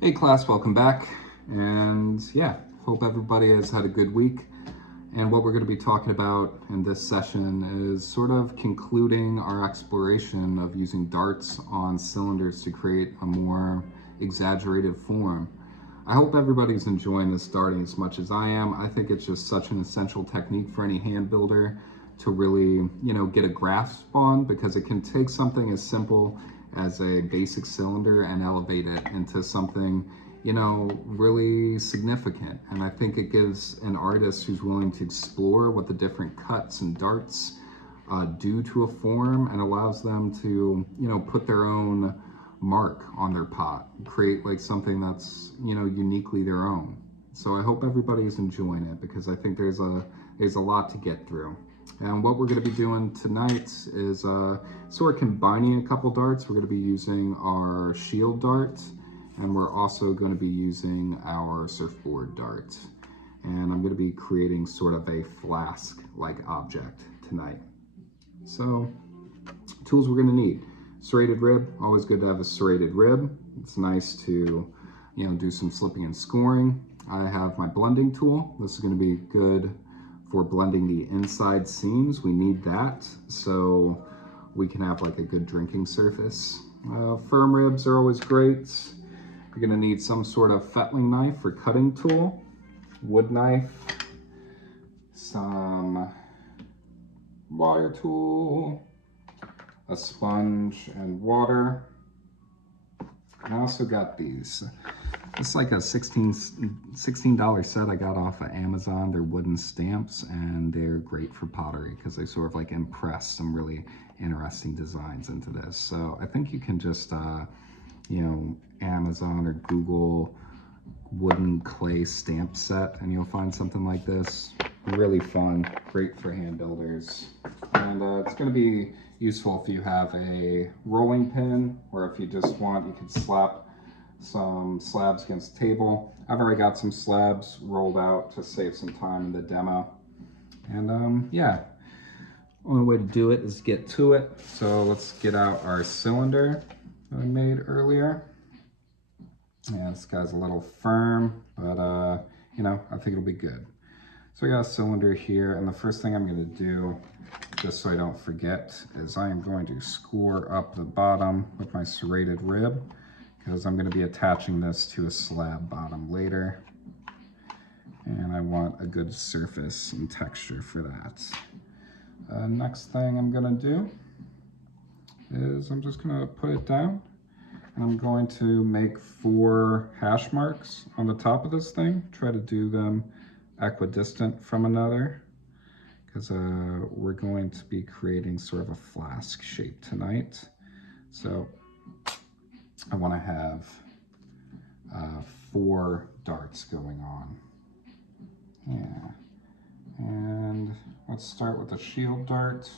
Hey class, welcome back. And yeah, hope everybody has had a good week. And what we're going to be talking about in this session is sort of concluding our exploration of using darts on cylinders to create a more exaggerated form. I hope everybody's enjoying this darting as much as I am. I think it's just such an essential technique for any hand builder to really, get a grasp on, because it can take something as simple as a basic cylinder and elevate it into something, really significant. And I think it gives an artist who's willing to explore what the different cuts and darts do to a form, and allows them to, put their own mark on their pot, create like something that's, uniquely their own. So I hope everybody's enjoying it, because I think there's a lot to get through. And what we're going to be doing tonight is sort of combining a couple darts. We're going to be using our shield dart, and we're also going to be using our surfboard dart. And I'm going to be creating sort of a flask-like object tonight. So, tools we're going to need. Serrated rib, always good to have a serrated rib. It's nice to, do some slipping and scoring. I have my blending tool. This is going to be good for blending the inside seams. We need that so we can have like a good drinking surface. Firm ribs are always great. You're going to need some sort of fettling knife or cutting tool, wood knife, some wire tool, a sponge and water. I also got these. It's like a $16 set I got off of Amazon. They're wooden stamps, and they're great for pottery because they sort of like impress some really interesting designs into this. So I think you can just, Amazon or Google wooden clay stamp set, and you'll find something like this. Really fun, great for hand builders. And it's going to be useful if you have a rolling pin, or if you just want, you can slap some slabs against the table. I've already got some slabs rolled out to save some time in the demo. And yeah, only way to do it is get to it. So let's get out our cylinder that I made earlier. Yeah, this guy's a little firm, but I think it'll be good. So I got a cylinder here, and the first thing I'm going to do, just so I don't forget, is I am going to score up the bottom with my serrated rib, because I'm going to be attaching this to a slab bottom later, and I want a good surface and texture for that. Next thing I'm going to do is I'm just going to put it down, and I'm going to make 4 hash marks on the top of this thing. Try to do them equidistant from another, because we're going to be creating sort of a flask shape tonight. So I want to have 4 darts going on. Yeah. And let's start with the shield dart.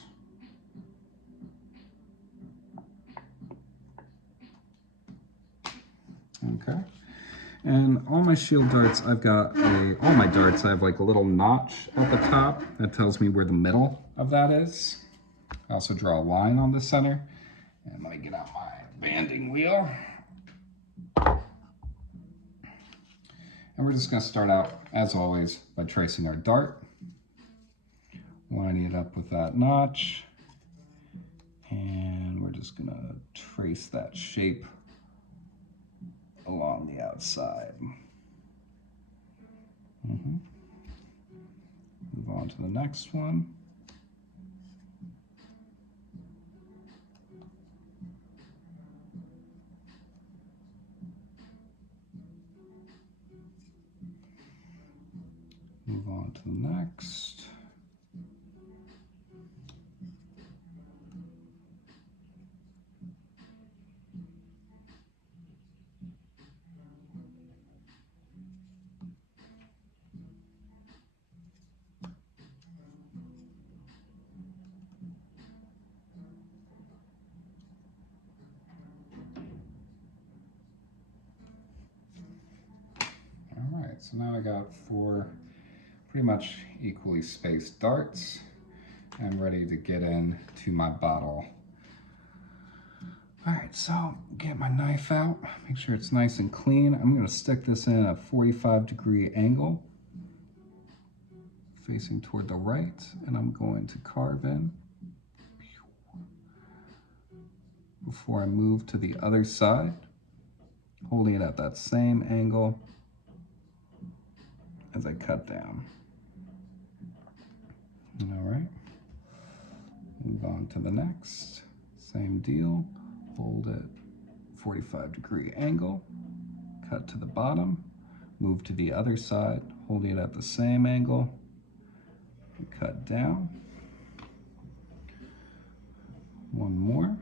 Okay. And all my shield darts, all my darts, I have like a little notch at the top that tells me where the middle of that is. I also draw a line on the center. And let me get out my banding wheel. And we're just going to start out, as always, by tracing our dart, lining it up with that notch, and we're just going to trace that shape along the outside. Move on to the next one. Move on to the next. All right, so now I got 4 pretty much equally spaced darts. I'm ready to get into my bottle. All right, so get my knife out, make sure it's nice and clean. I'm gonna stick this in a 45-degree angle, facing toward the right, and I'm going to carve in before I move to the other side, holding it at that same angle as I cut down. All right, move on to the next. Same deal, hold it 45-degree angle, cut to the bottom, move to the other side, holding it at the same angle, and cut down. One more.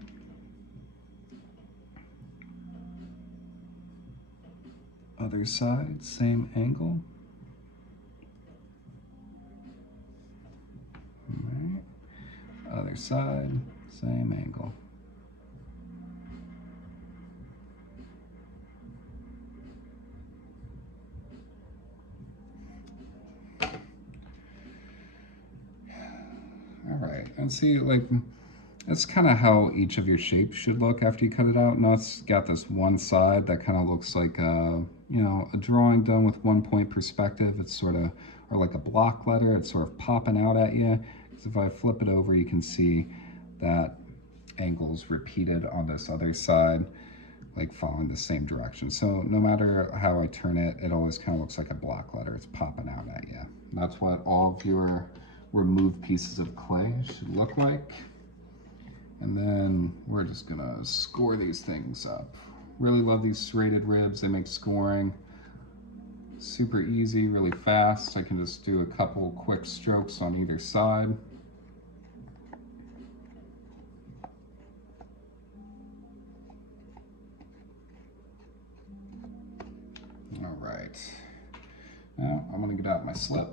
Other side, same angle. All right. Other side, same angle. All right, and see, like, that's kind of how each of your shapes should look after you cut it out. Now it's got this one side that kind of looks like a, you know, a drawing done with 1-point perspective. It's sort of, or like a block letter. It's sort of popping out at you. Because if I flip it over, you can see that angle's repeated on this other side, like following the same direction. So no matter how I turn it, it always kind of looks like a block letter. It's popping out at you. And that's what all of your removed pieces of clay should look like. And then we're just gonna score these things up. Really love these serrated ribs. They make scoring super easy, really fast. I can just do a couple quick strokes on either side. All right. Now I'm gonna get out my slip.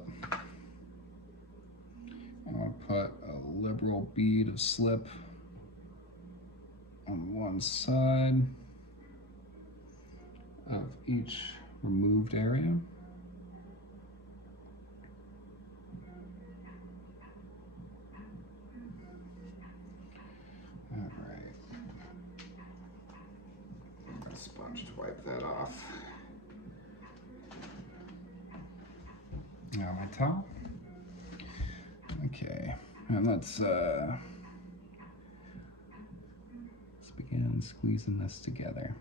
I'm gonna put a liberal bead of slip on one side of each removed area. All right. I'm gonna sponge to wipe that off. Now my towel. Okay, and let's begin squeezing this together.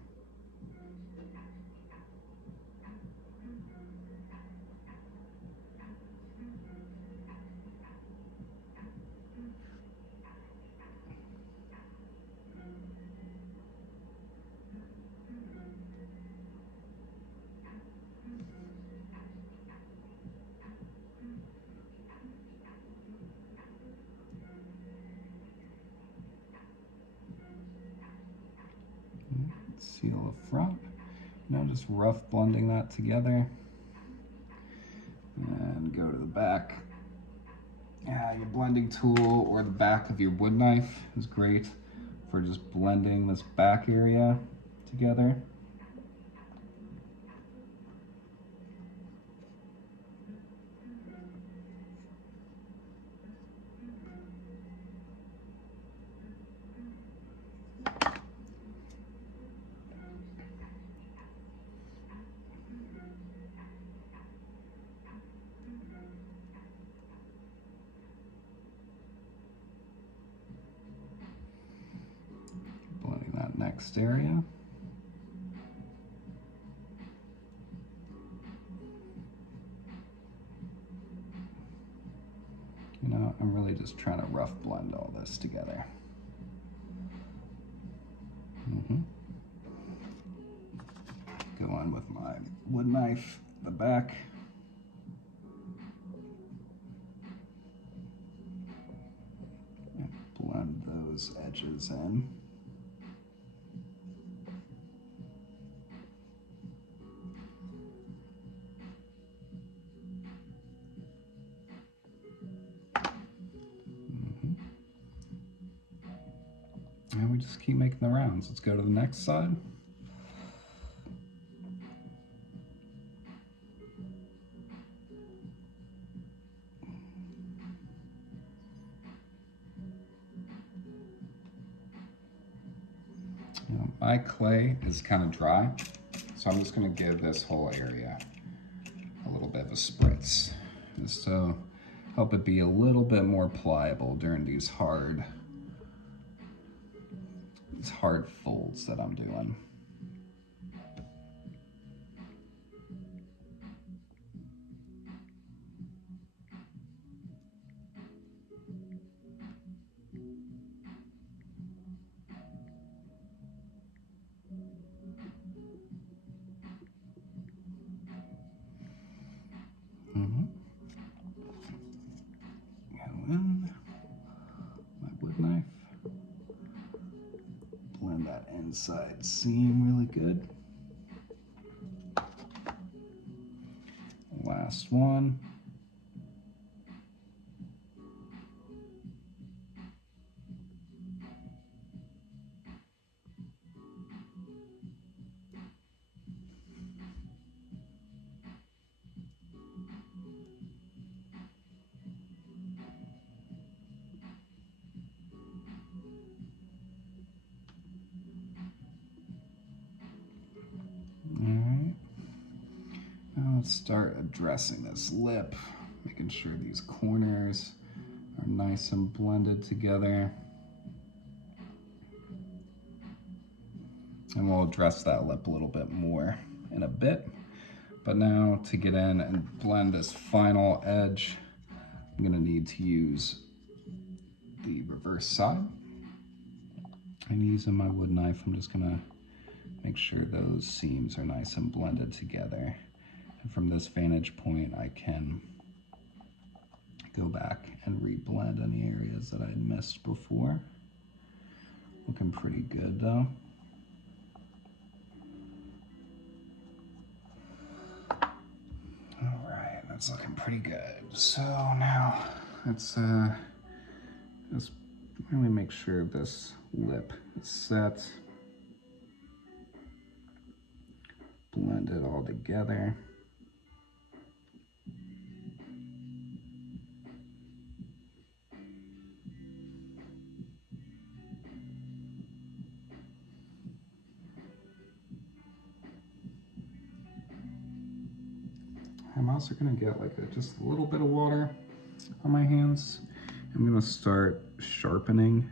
Seal the front. Now just rough blending that together. And go to the back. Yeah, your blending tool or the back of your wood knife is great for just blending this back area together. Blending that next area. You know, I'm really just trying to rough blend all this together. Go on with my wood knife, the back. And blend those edges in. And we just keep making the rounds. Let's go to the next side. My clay is kind of dry, so I'm just going to give this whole area a little bit of a spritz, just to help it be a little bit more pliable during these hard folds that I'm doing. And then my wood knife, blend that inside seam really good. Last one. Alright, now let's start addressing this lip, making sure these corners are nice and blended together. And we'll address that lip a little bit more in a bit. But now to get in and blend this final edge, I'm gonna need to use the reverse side. And using my wood knife, I'm just gonna make sure those seams are nice and blended together. And from this vantage point, I can go back and reblend any areas that I missed before. Looking pretty good though. All right, that's looking pretty good. So now let's just really make sure this lip is set. Blend it all together. I'm also gonna get like just a little bit of water on my hands. I'm gonna start sharpening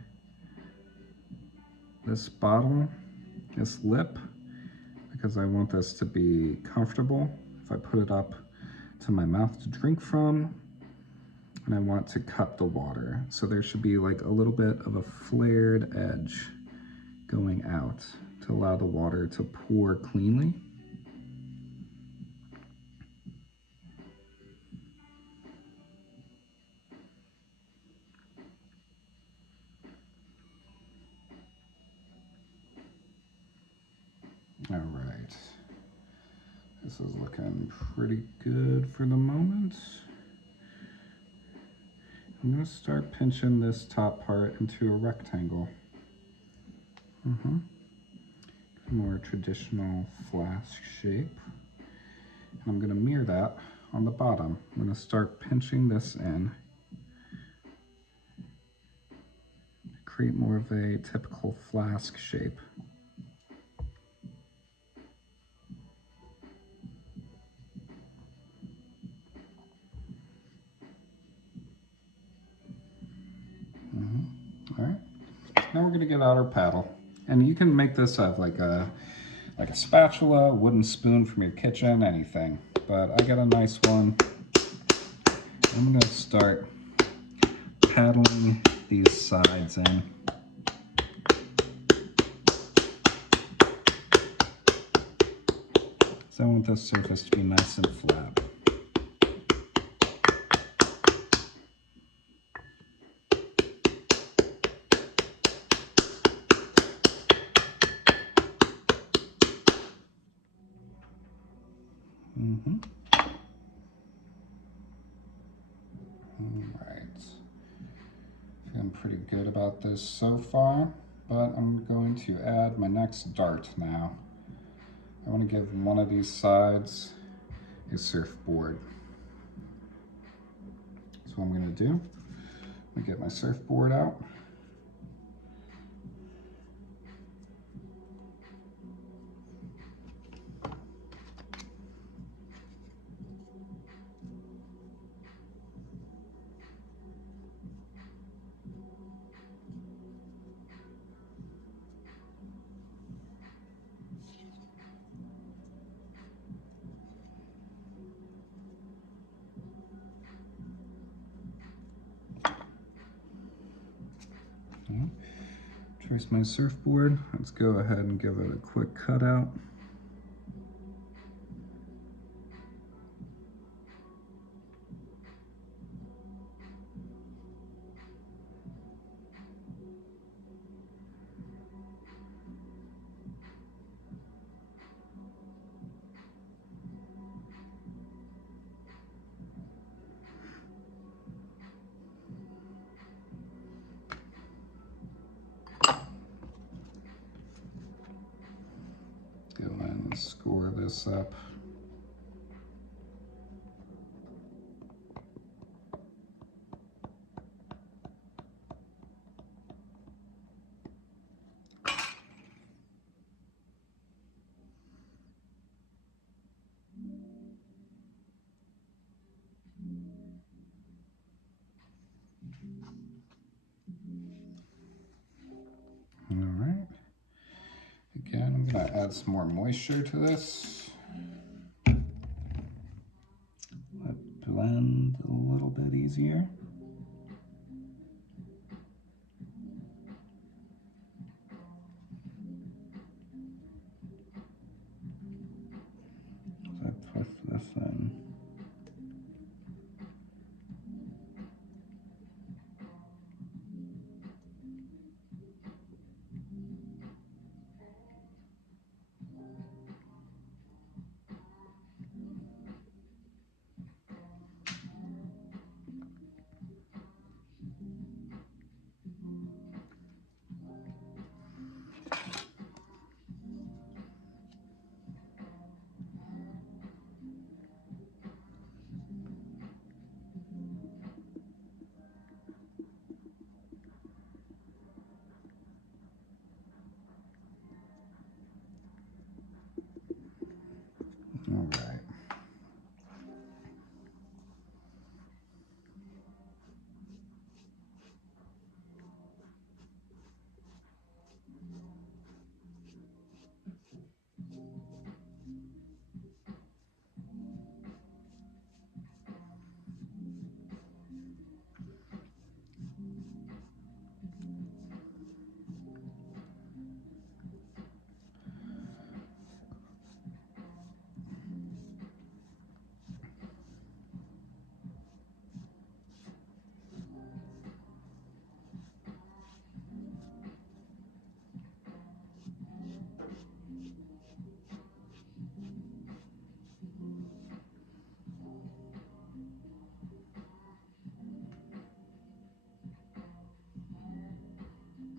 this bottle, this lip, because I want this to be comfortable if I put it up to my mouth to drink from, and I want to cut the water. So there should be like a little bit of a flared edge going out to allow the water to pour cleanly. All right, this is looking pretty good for the moment. I'm gonna start pinching this top part into a rectangle. More traditional flask shape. And I'm gonna mirror that on the bottom. I'm gonna start pinching this in, create more of a typical flask shape. All right, now we're gonna get out our paddle. And you can make this of like a spatula, wooden spoon from your kitchen, anything. But I got a nice one. I'm gonna start paddling these sides in. So I want this surface to be nice and flat. Alright, feeling pretty good about this so far, but I'm going to add my next dart now. I want to give one of these sides a surfboard. So what I'm going to do, I'm going to get my surfboard out. Here's my surfboard. Let's go ahead and give it a quick cutout. Go in and score this up. All right. Again, I'm going to add some more moisture to this. Let it blend a little bit easier. As I push this in. All right.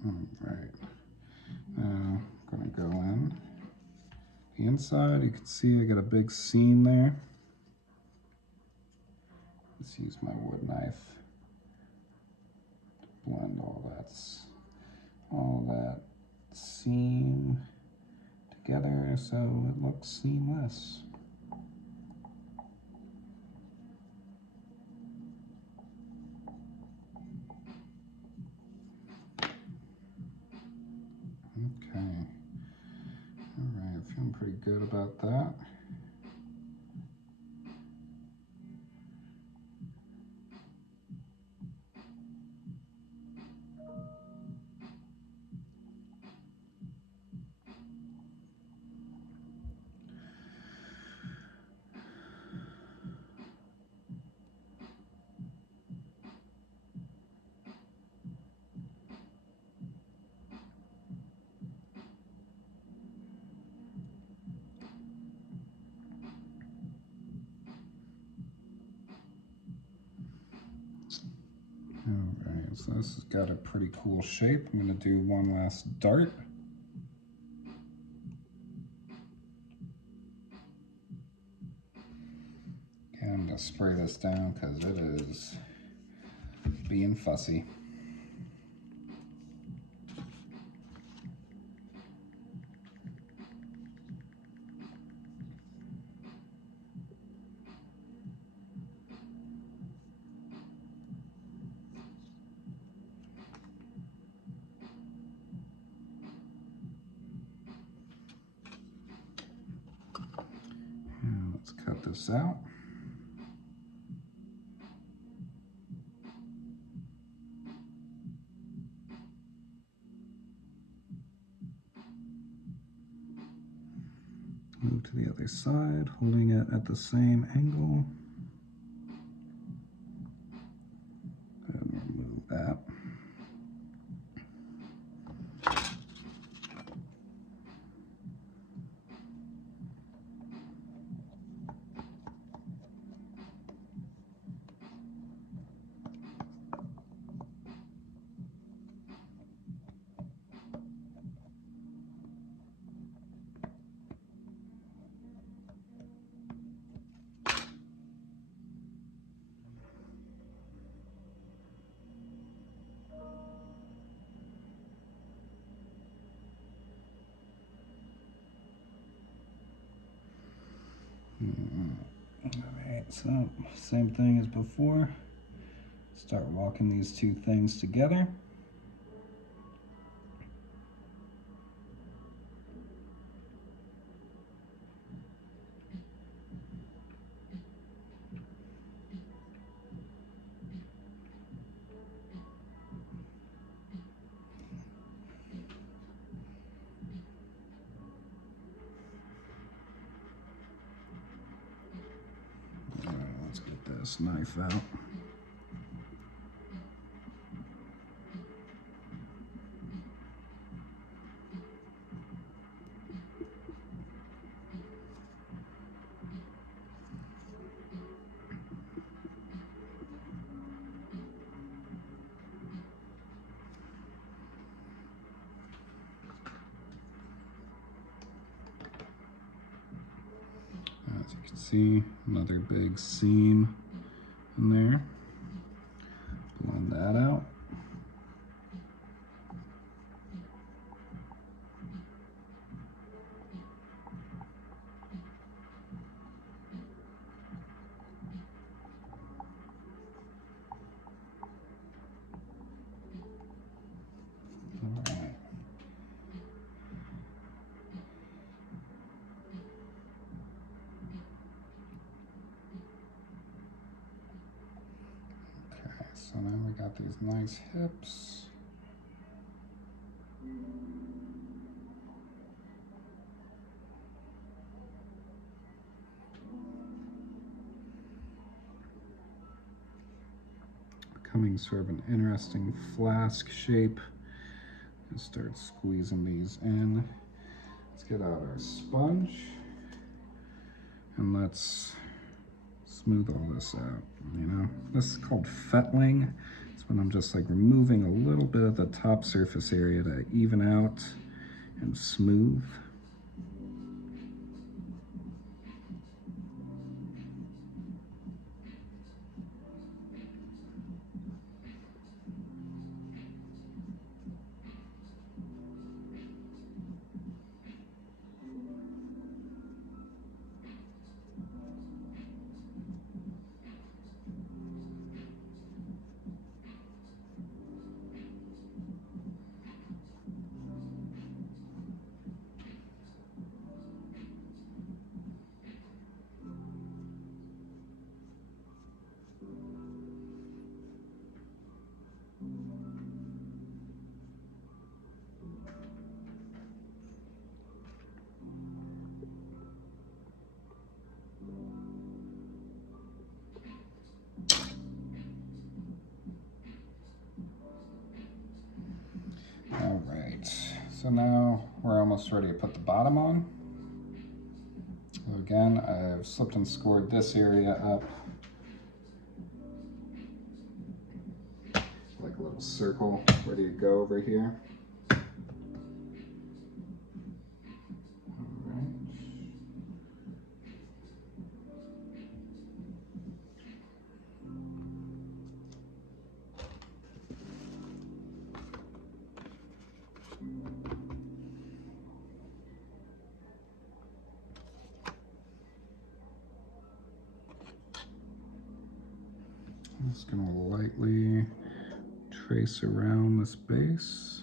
All right. Now I'm going to go in. The inside, you can see I got a big seam there. Let's use my wood knife to blend all that seam together so it looks seamless. Okay. All right, feeling pretty good about that. All right, so this has got a pretty cool shape. I'm going to do one last dart. And I'm going to spray this down because it is being fussy. And let's cut this out. Move to the other side, holding it at the same angle. And remove that. Alright, so same thing as before. Start walking these two things together. Let's get this knife out. As you can see, another big seam in there. Blend that out. Alright. Okay, so now we got these nice hips. Becoming sort of an interesting flask shape. And start squeezing these in. Let's get out our sponge and let's smooth all this out. You know, this is called fettling. It's when I'm just like removing a little bit of the top surface area to even out and smooth. All right, so now we're almost ready to put the bottom on. So again, I've slipped and scored this area up like a little circle, ready to go over here. I'm just going to lightly trace around this base.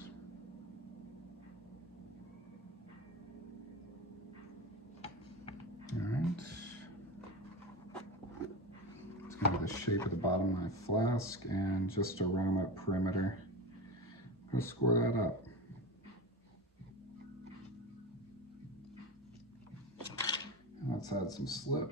All right. It's going to be the shape of the bottom of my flask, and just around that perimeter, I'm going to score that up. had some slip.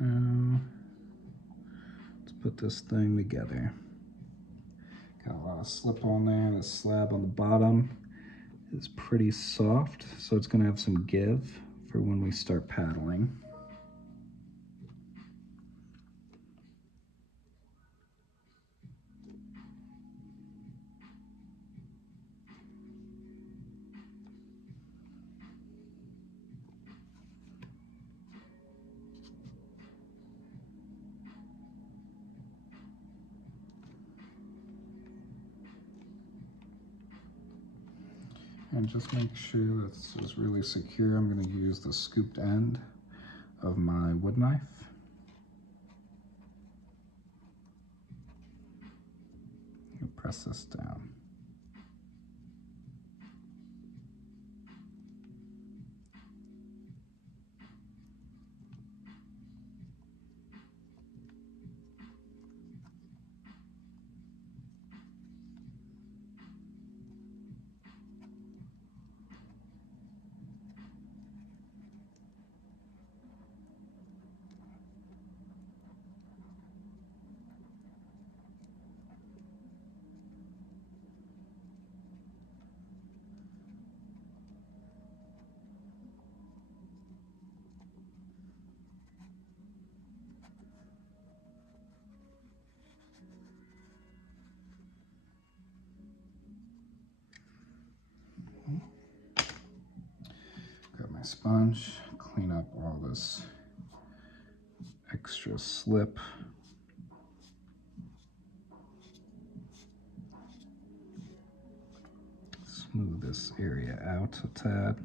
Now, let's put this thing together. Got a lot of slip on there. The slab on the bottom is pretty soft, so it's going to have some give for when we start paddling. And just make sure this is really secure. I'm going to use the scooped end of my wood knife. And press this down. Got my sponge, clean up all this extra slip. Smooth this area out a tad.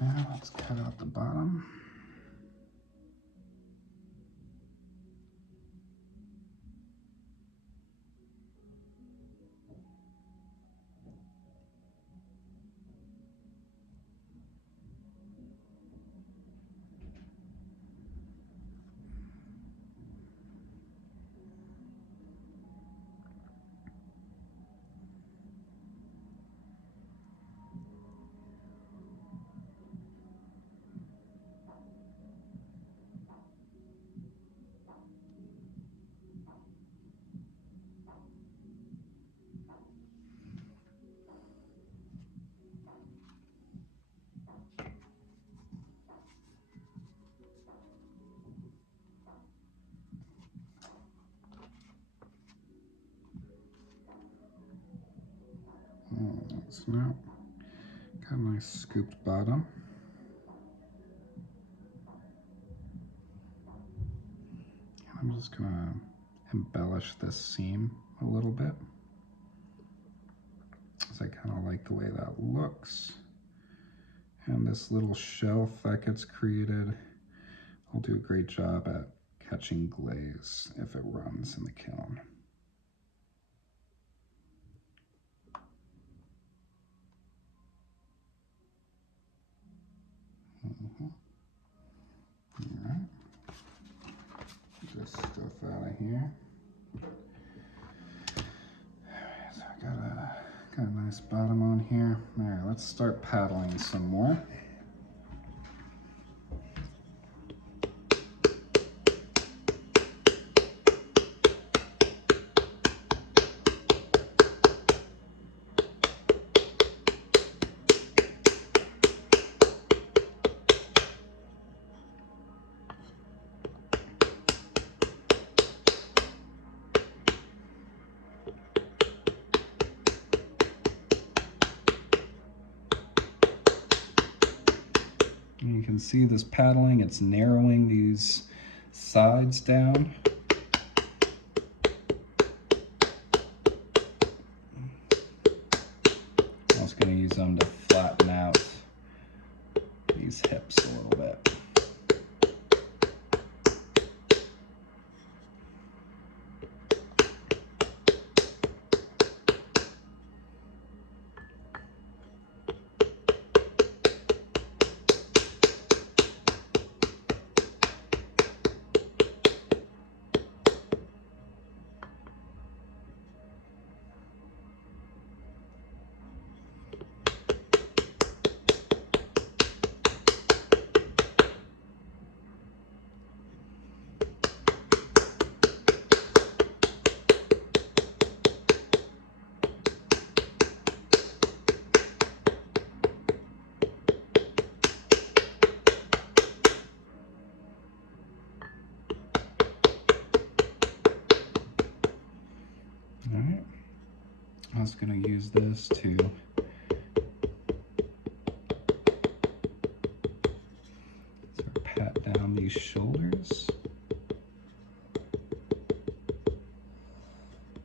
Now let's cut out the bottom. So now, got a nice scooped bottom. I'm just gonna embellish this seam a little bit, because I kind of like the way that looks. And this little shelf that gets created will do a great job at catching glaze if it runs in the kiln. All right. Just stuff out of here. So I got a Nice bottom on here. All right, let's start paddling some more. And you can see this paddling, it's narrowing these sides down. I'm just going to use them to flatten out these hips a little bit. All right, I was going to use this to sort of pat down these shoulders,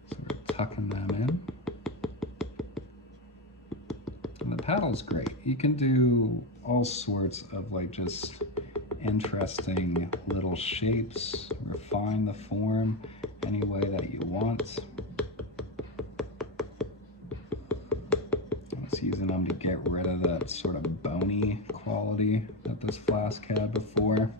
sort of tucking them in. And the paddle's great. You can do all sorts of like just interesting little shapes, refine the form any way that you want. Using them to get rid of that sort of bony quality that this flask had before.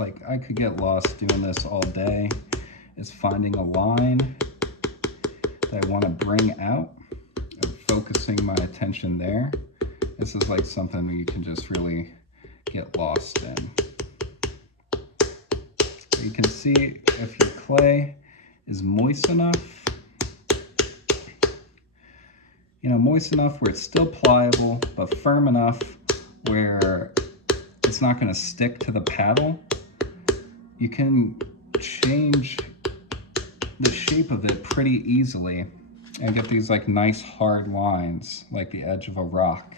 like I could get lost doing this all day, is finding a line that I want to bring out and focusing my attention there. This is like something that you can just really get lost in. So you can see if your clay is moist enough, moist enough where it's still pliable, but firm enough where it's not going to stick to the paddle, you can change the shape of it pretty easily and get these like nice hard lines like the edge of a rock.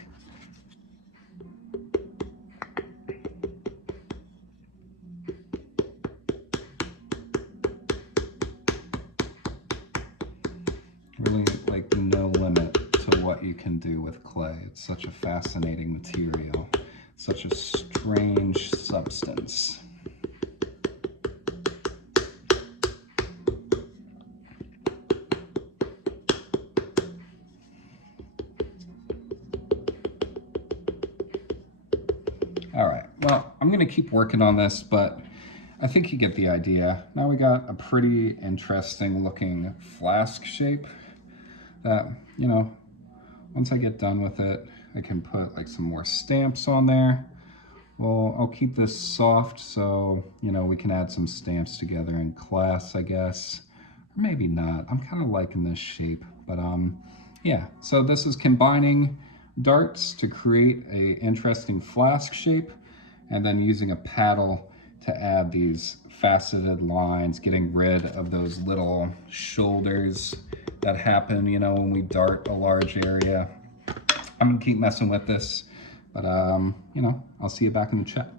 Really like no limit to what you can do with clay. It's such a fascinating material, such a strange substance. All right, well, I'm gonna keep working on this, but I think you get the idea. Now we got a pretty interesting looking flask shape that, once I get done with it, I can put like some more stamps on there. Well, I'll keep this soft so, we can add some stamps together in class, I guess. Or maybe not. I'm kind of liking this shape, but yeah. So this is combining darts to create a interesting flask shape, and then using a paddle to add these faceted lines, getting rid of those little shoulders that happen, when we dart a large area. I'm gonna keep messing with this, but I'll see you back in the chat.